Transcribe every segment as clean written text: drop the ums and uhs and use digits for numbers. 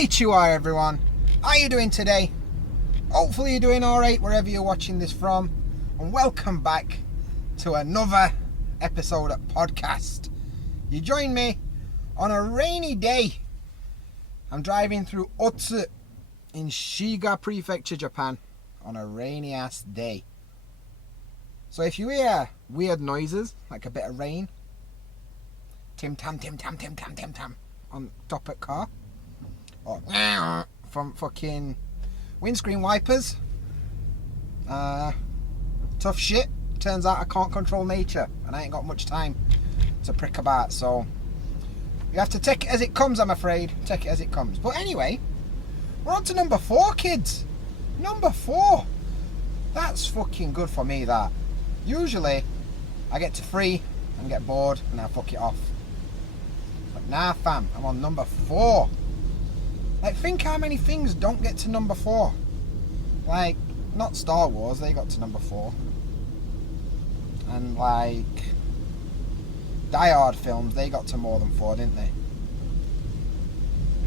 Konnichiwa everyone, how are you doing today? Hopefully you're doing alright wherever you're watching this from, and welcome back to another episode of podcast. You join me on a rainy day. I'm driving through Otsu in Shiga Prefecture, Japan on a rainy ass day. So if you hear weird noises like a bit of rain, tim tam tim tam tim tam tim tam on top of car, or from fucking windscreen wipers, tough shit. Turns out I can't control nature and I ain't got much time to prick about, so you have to take it as it comes, I'm afraid. Take it as it comes. But anyway, we're on to number 4, kids. Number 4. That's fucking good for me, that. Usually I get to 3 and get bored and I fuck it off. But nah fam, I'm on number 4. Like, think how many things don't get to number 4. Like, not Star Wars, they got to number 4. And like Die Hard films, they got to more than 4, didn't they?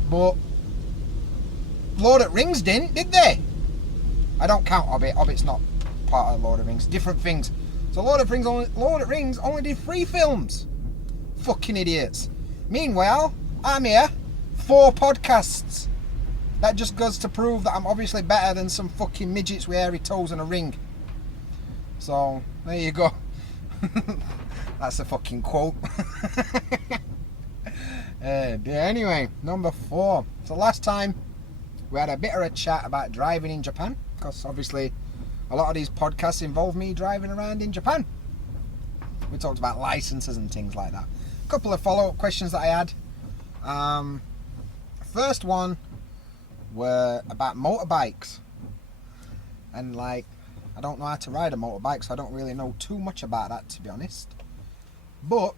But Lord of the Rings didn't, did they? I don't count Hobbit. Hobbit's not part of Lord of the Rings. Different things. So Lord of the Rings only did 3 films. Fucking idiots. Meanwhile, I'm here, 4 podcasts. That just goes to prove that I'm obviously better than some fucking midgets with hairy toes and a ring. So, there you go. That's a fucking quote. Anyway, number 4. So last time we had a bit of a chat about driving in Japan, because obviously a lot of these podcasts involve me driving around in Japan. We talked about licenses and things like that. A couple of follow-up questions that I had. First one were about motorbikes, and like, I don't know how to ride a motorbike, so I don't really know too much about that, to be honest. But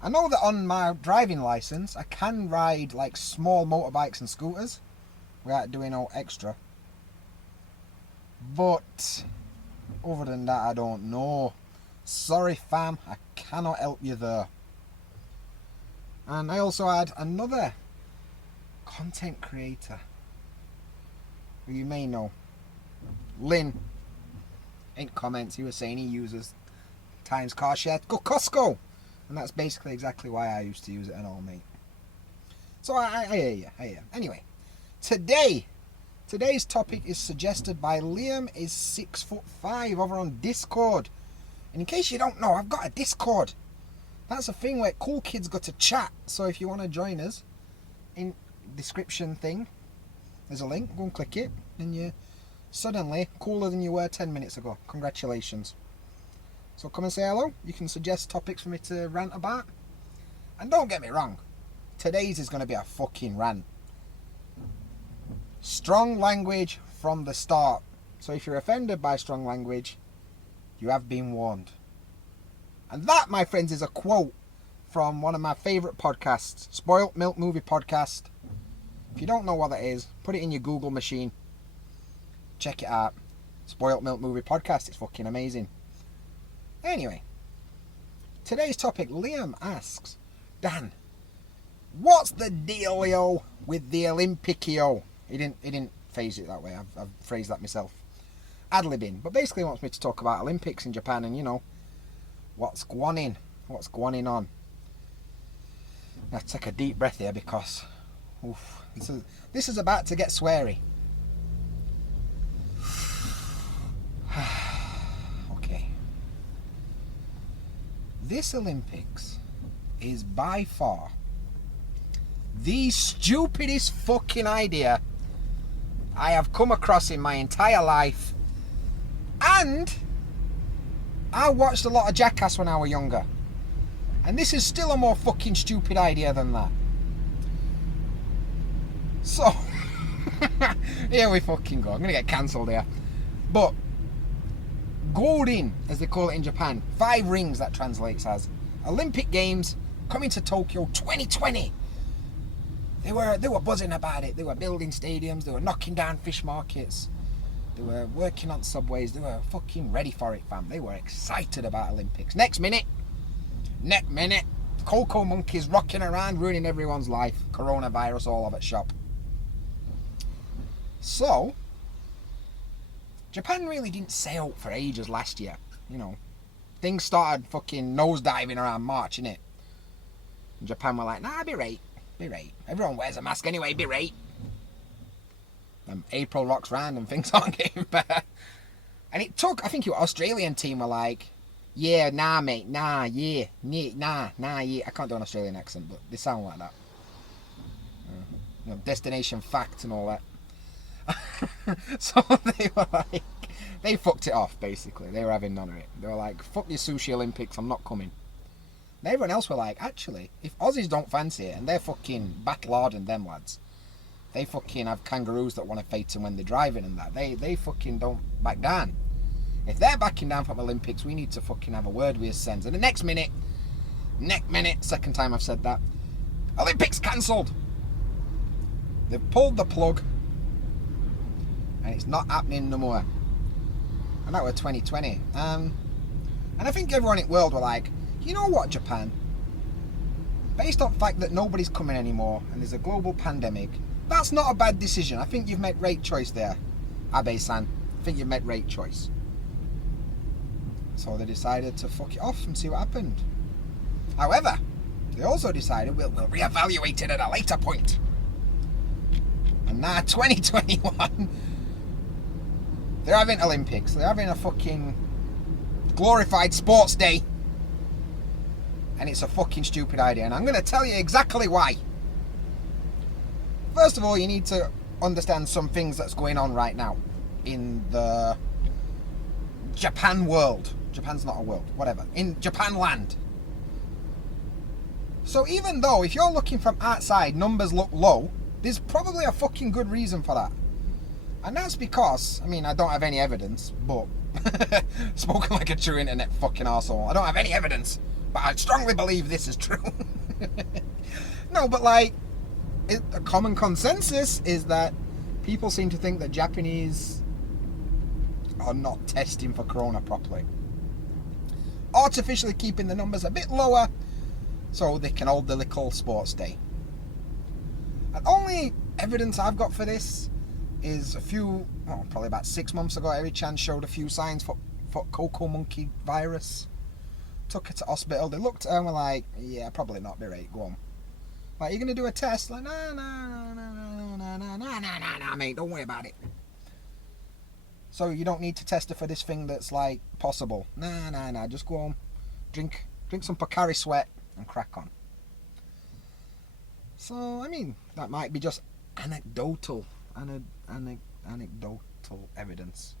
I know that on my driving license I can ride like small motorbikes and scooters without doing no extra. But other than that, I don't know. Sorry fam, I cannot help you there. And I also had another content creator who you may know, Lynn. In comments he was saying he uses Times Car Share to go Costco, and that's basically exactly why I used to use it and all, mate. So I hear you, I hear you. Anyway, today's topic is suggested by Liam is 6'5" over on Discord. And in case you don't know, I've got a Discord. That's a thing where cool kids go to chat. So if you want to join us, in description thing, there's a link. Go and click it, and you're suddenly cooler than you were 10 minutes ago. Congratulations. So come and say hello. You can suggest topics for me to rant about. And don't get me wrong, today's is going to be a fucking rant. Strong language from the start. So if you're offended by strong language, you have been warned. And that, my friends, is a quote from one of my favourite podcasts, Spoilt Milk Movie Podcast. If you don't know what that is, put it in your Google machine. Check it out. Spoilt Milk Movie Podcast. It's fucking amazing. Anyway, today's topic, Liam asks, Dan, what's the dealio with the Olympicio? He didn't phrase it that way. I've phrased that myself. Ad-libbing. But basically he wants me to talk about Olympics in Japan and, you know, what's going on. Now take a deep breath here because this is about to get sweary. Okay. This Olympics is by far the stupidest fucking idea I have come across in my entire life. And I watched a lot of Jackass when I was younger. And this is still a more fucking stupid idea than that. So, here we fucking go. I'm going to get cancelled here. But, Golden, as they call it in Japan, 5 rings that translates as. Olympic Games coming to Tokyo 2020. They were buzzing about it. They were building stadiums. They were knocking down fish markets. They were working on subways. They were fucking ready for it, fam. They were excited about Olympics. Next minute, Cocoa monkeys rocking around, ruining everyone's life. Coronavirus all over at shop. So, Japan really didn't sail for ages last year. You know, things started fucking nosediving around March, innit? And Japan were like, nah, be right. Everyone wears a mask anyway, be right. And April rocks round and things aren't getting better. And it took, I think your Australian team were like, yeah, nah, mate, nah, yeah, nah, yeah. I can't do an Australian accent, but they sound like that. You know, destination fact and all that. So they were like, they fucked it off, basically. They were having none of it. They were like, fuck your sushi Olympics, I'm not coming. And everyone else were like, actually, if Aussies don't fancy it, and they're fucking battle-hardened, them lads, they fucking have kangaroos that want to fight them when they're driving and that. They fucking don't back down. If they're backing down from Olympics, we need to fucking have a word with Sens. And the next minute, second time I've said that, Olympics cancelled. They've pulled the plug, and it's not happening no more. And that was 2020. And I think everyone in the world were like, you know what, Japan? Based on the fact that nobody's coming anymore, and there's a global pandemic, that's not a bad decision. I think you've made right choice there, Abe-san. I think you've made right choice. So they decided to fuck it off and see what happened. However, they also decided we'll reevaluate it at a later point. And now 2021, they're having Olympics. They're having a fucking glorified sports day. And it's a fucking stupid idea. And I'm going to tell you exactly why. First of all, you need to understand some things that's going on right now in the Japan world. Japan's not a world, whatever. In Japan land. So even though, if you're looking from outside, numbers look low, there's probably a fucking good reason for that. And that's because, I mean, I don't have any evidence, but spoken like a true internet fucking arsehole. I don't have any evidence, but I strongly believe this is true. No, but like, a common consensus is that people seem to think that Japanese are not testing for corona properly. Artificially keeping the numbers a bit lower so they can hold the little sports day. And only evidence I've got for this is probably about 6 months ago, Eri-chan showed a few signs for cocoa monkey virus. Took her to hospital. They looked at her and were like, yeah, probably not, be right, go on. Like, you're going to do a test? Like, nah, mate, don't worry about it. So you don't need to test her for this thing that's, like, possible. Nah, just go home, drink some Pocari Sweat and crack on. So, I mean, that might be just anecdotal evidence.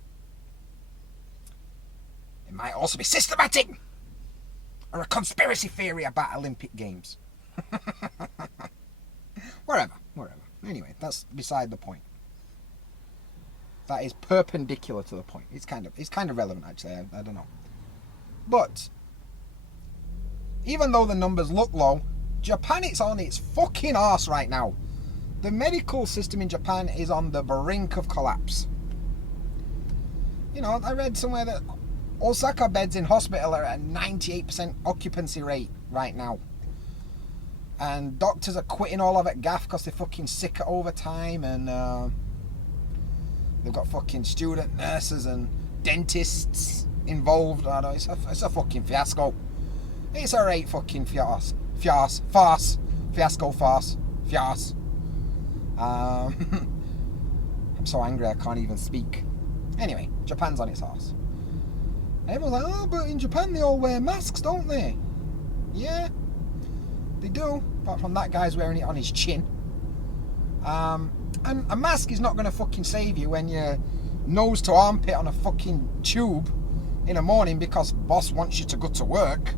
It might also be systematic, or a conspiracy theory about Olympic Games. Whatever. Anyway, that's beside the point. That is perpendicular to the point. It's kind of relevant, actually. I don't know. But even though the numbers look low, Japan is on its fucking arse right now. The medical system in Japan is on the brink of collapse. You know, I read somewhere that Osaka beds in hospital are at a 98% occupancy rate right now. And doctors are quitting all of it gaff because they're fucking sick at overtime, and they've got fucking student nurses and dentists involved. I don't know, it's a fucking fiasco. It's a right fucking farce. I'm so angry I can't even speak. Anyway, Japan's on its arse. And everyone's like, oh, but in Japan they all wear masks, don't they? Yeah, they do, apart from that guy's wearing it on his chin. And a mask is not going to fucking save you when you're nose to armpit on a fucking tube in the morning because boss wants you to go to work.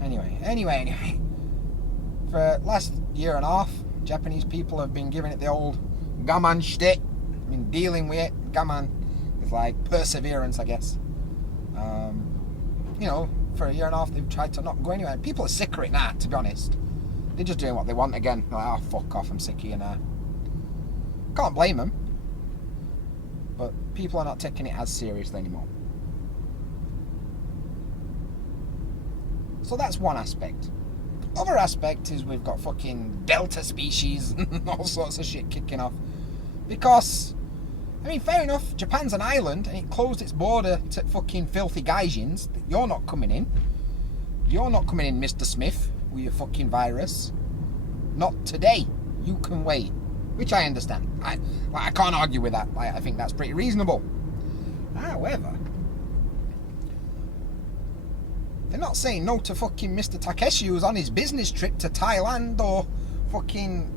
Anyway. For last year and a half, Japanese people have been giving it the old gaman shite. Been dealing with it. Gaman is like perseverance, I guess. You know, for a year and a half they've tried to not go anywhere. People are sick of it now, to be honest. They're just doing what they want again. They're like, oh, fuck off, I'm sick of you now. Can't blame them. But people are not taking it as seriously anymore. So that's one aspect. Other aspect is we've got fucking Delta species and all sorts of shit kicking off. Because, I mean, fair enough, Japan's an island and it closed its border to fucking filthy gaijins. You're not coming in. You're not coming in, Mr. Smith, with your fucking virus. Not today. You can wait. Which I understand. I can't argue with that. I think that's pretty reasonable. However, they're not saying no to fucking Mr. Takeshi who's on his business trip to Thailand or fucking,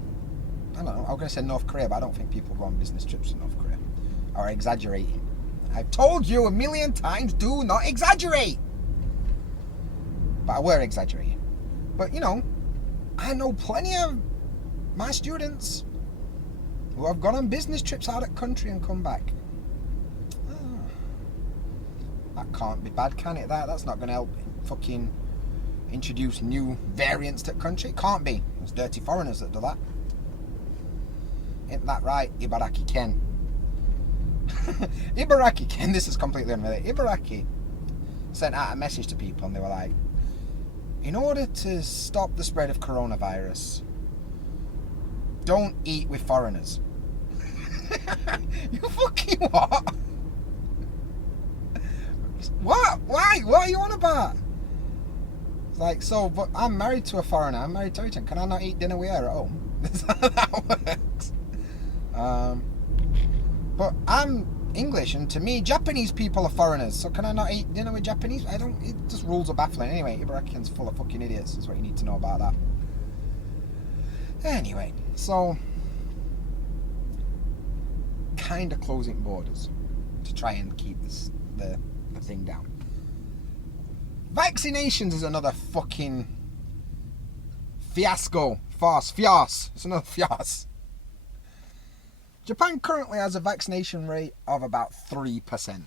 I don't know, I was going to say North Korea, but I don't think people go on business trips to North Korea. Or exaggerating. I've told you a million times, do not exaggerate. But I were exaggerating. But, you know, I know plenty of my students who have gone on business trips out of country and come back. That can't be bad, can it? That's not going to help fucking introduce new variants to the country. It can't be. It's dirty foreigners that do that. Ain't that right, Ibaraki Ken? Ibaraki Ken, this is completely unrelated. Ibaraki sent out a message to people and they were like, in order to stop the spread of coronavirus, don't eat with foreigners. You fucking what? What? Why? What are you on about? It's like, so, but I'm married to a foreigner. I'm married to a Can I not eat dinner with her at home? That's how that works. But I'm English, and to me, Japanese people are foreigners. So can I not eat dinner with Japanese? I don't. It just rules are baffling. Anyway, Ibarakian's full of fucking idiots. Is what you need to know about that. Anyway, so kind of closing borders to try and keep the thing down. Vaccinations is another fucking fiasco. Farce. It's another farce. Japan currently has a vaccination rate of about 3%.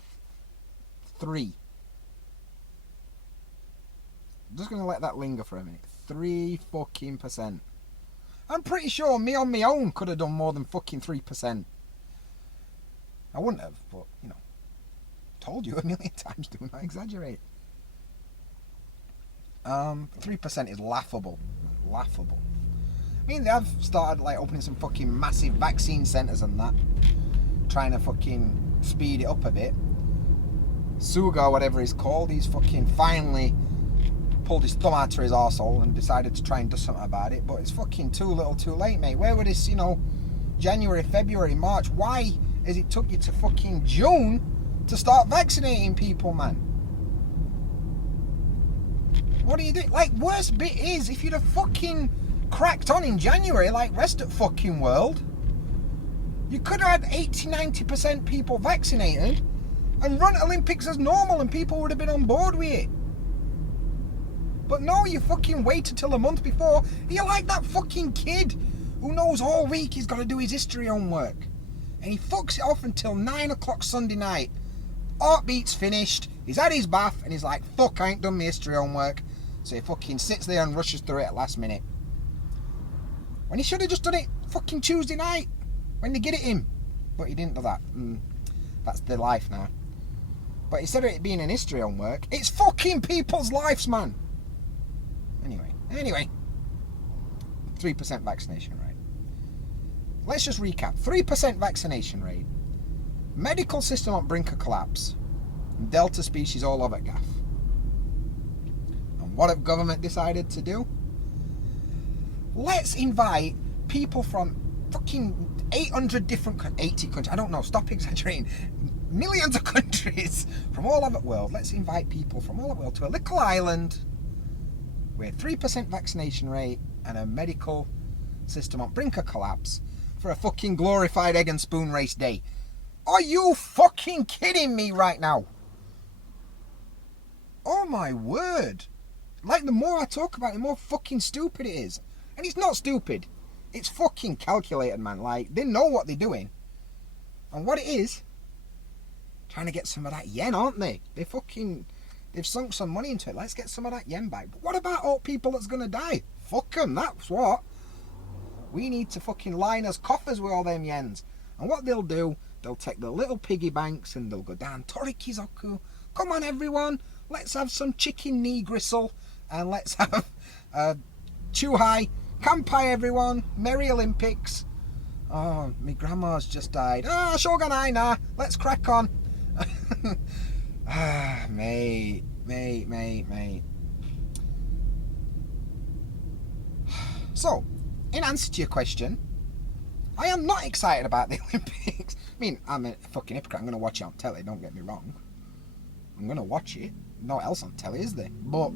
3. I'm just going to let that linger for a minute. 3 fucking %. I'm pretty sure me on my own could have done more than fucking 3%. I wouldn't have, but, you know. Told you a million times, do not exaggerate. 3% is laughable. Laughable. I mean, they have started like opening some fucking massive vaccine centres and that, trying to fucking speed it up a bit. Suga, whatever he's called, he's fucking finally pulled his thumb out to his arsehole and decided to try and do something about it, but it's fucking too little too late, mate. Where would this, you know, January, February, March, why is it took you to fucking June to start vaccinating people, man? What are you doing? Like, worst bit is, if you'd have fucking cracked on in January like rest of fucking world, you could have had 80-90% people vaccinated and run Olympics as normal and people would have been on board with it. But no, you fucking waited till a month before. You're like that fucking kid who knows all week he's got to do his history homework and he fucks it off until 9 o'clock Sunday night. Heartbeat's finished, he's had his bath and he's like, fuck, I ain't done my history homework. So he fucking sits there and rushes through it at last minute. When he should have just done it fucking Tuesday night when they get it him. But he didn't do that. That's their life now. But instead of it being an history homework, it's fucking people's lives, man. Anyway. 3% vaccination rate. Let's just recap. 3% vaccination rate. Medical system on brink of collapse. And Delta species all over gaff. And what have government decided to do? Let's invite people from fucking 800 different, 80 countries, I don't know, stop exaggerating, millions of countries from all over the world. Let's invite people from all over the world to a little island with 3% vaccination rate and a medical system on brink of collapse for a fucking glorified egg and spoon race day. Are you fucking kidding me right now? Oh my word. Like, the more I talk about it, the more fucking stupid it is. And it's not stupid. It's fucking calculated, man. Like, they know what they're doing. And what it is, trying to get some of that yen, aren't they? They've sunk some money into it. Let's get some of that yen back. But what about all people that's going to die? Fuck them, that's what. We need to fucking line us coffers with all them yens. And what they'll do, they'll take the little piggy banks and they'll go down Torikizoku. Come on, everyone. Let's have some chicken knee gristle and let's have a chew high. Kampai, everyone. Merry Olympics. Oh, my grandma's just died. Shogun Aina. Let's crack on. Mate. So, in answer to your question, I am not excited about the Olympics. I mean, I'm a fucking hypocrite. I'm going to watch it on telly, don't get me wrong. I'm going to watch it. No else on telly, is there? But,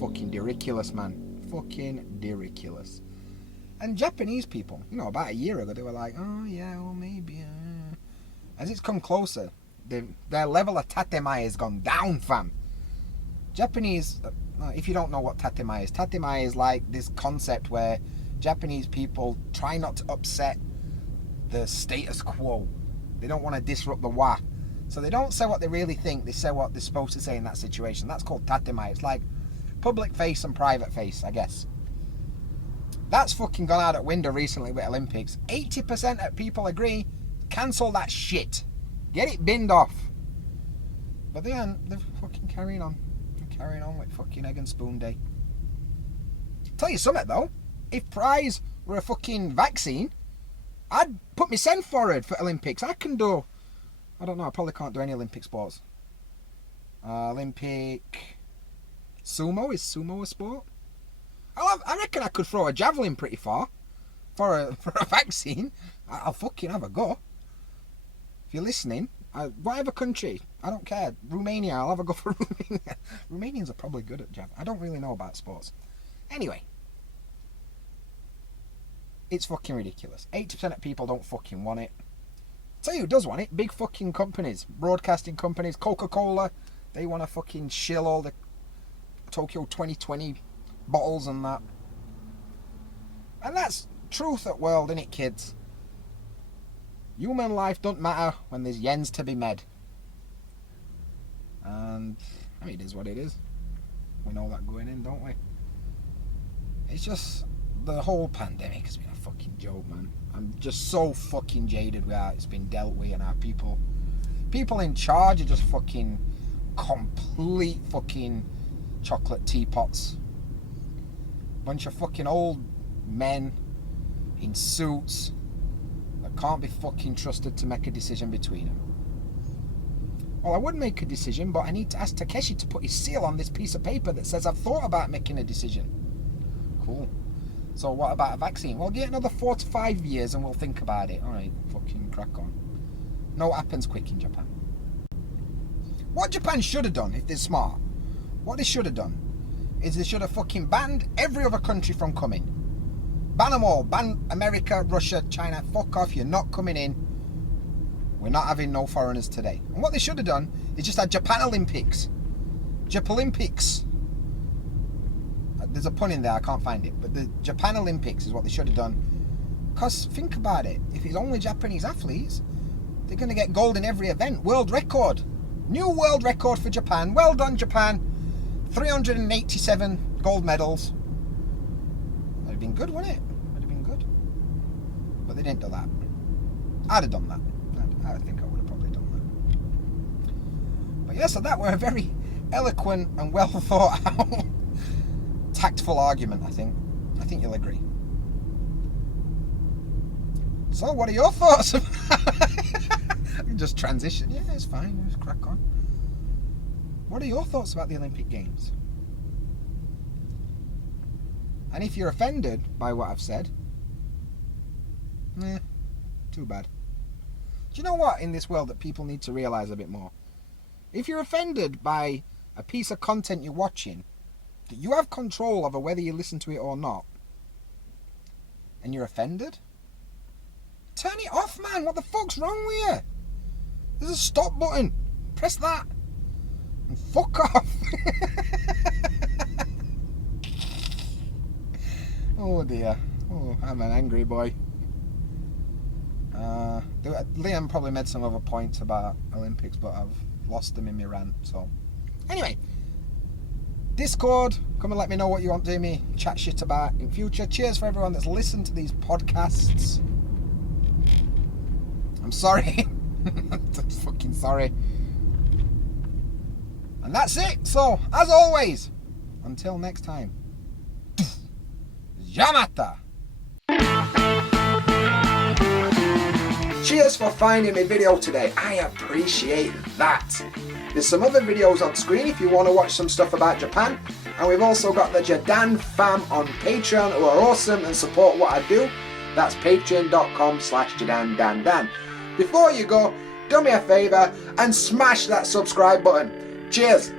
fucking ridiculous, man. Fucking ridiculous. And Japanese people, you know, about a year ago, they were like, oh yeah, well maybe. As it's come closer, their level of tatemae has gone down, fam. Japanese, if you don't know what tatemae is like this concept where Japanese people try not to upset the status quo. They don't want to disrupt the wa. So they don't say what they really think, they say what they're supposed to say in that situation. That's called tatemae. It's like public face and private face, I guess. That's fucking gone out at window recently with Olympics. 80% of people agree, cancel that shit. Get it binned off. But they're fucking carrying on. They're carrying on with fucking egg and spoon day. Tell you something though, if prize were a fucking vaccine, I'd put my send forward for Olympics. I don't know, I probably can't do any Olympic sports. Olympic sumo, is sumo a sport? I reckon I could throw a javelin pretty far for a vaccine. I'll fucking have a go. If you're listening, whatever country, I don't care. Romania, I'll have a go for Romania. Romanians are probably good at javelin. I don't really know about sports. Anyway, it's fucking ridiculous. 80% of people don't fucking want it. Tell you who does want it, big fucking companies, broadcasting companies, Coca-Cola, they want to fucking shill all the Tokyo 2020 bottles and that. And that's truth at world, innit, kids? Human life don't matter when there's yens to be made. And I mean, it is what it is. We know that going in, don't we? It's just the whole pandemic has been a fucking joke, man. I'm just so fucking jaded with how it's been dealt with, and our people in charge are just fucking complete fucking chocolate teapots. Bunch of fucking old men in suits that can't be fucking trusted to make a decision between them. Well, I would make a decision, but I need to ask Takeshi to put his seal on this piece of paper that says I've thought about making a decision. Cool. So what about a vaccine? Well, get another 4 to 5 years and we'll think about it. Alright, fucking crack on. No, it happens quick in Japan. What Japan should have done, if they're smart, what they should have done is they should have fucking banned every other country from coming. Ban them all. Ban America, Russia, China. Fuck off, you're not coming in. We're not having no foreigners today. And what they should have done is just had Japan Olympics. Japolympics. There's a pun in there, I can't find it. But the Japan Olympics is what they should have done. Because think about it. If it's only Japanese athletes, they're going to get gold in every event. World record. New world record for Japan. Well done, Japan. 387 gold medals. That'd have been good, wouldn't it? That'd have been good. But they didn't do that. I'd have done that. I think I would have probably done that. But yeah, so that were a very eloquent and well thought out, tactful argument, I think. I think you'll agree. So, what are your thoughts about I can just transition. Yeah, it's fine. Just crack on. What are your thoughts about the Olympic Games? And if you're offended by what I've said, too bad. Do you know what, in this world that people need to realise a bit more? If you're offended by a piece of content you're watching, that you have control over whether you listen to it or not, and you're offended, turn it off, man. What the fuck's wrong with you? There's a stop button. Press that. And fuck off. Oh dear. Oh, I'm an angry boy. Liam probably made some other points about Olympics, but I've lost them in my rant. So, anyway, Discord, come and let me know what you want to hear me chat shit about in future. Cheers for everyone that's listened to these podcasts. I'm sorry. I'm fucking sorry. And that's it. So, as always, Until next time. Yamata! Cheers for finding my video today. I appreciate that. There's some other videos on screen if you want to watch some stuff about Japan. And we've also got the JaDanFam on Patreon who are awesome and support what I do. That's patreon.com/JaDanDanDan. Before you go, do me a favour and smash that subscribe button. Cheers!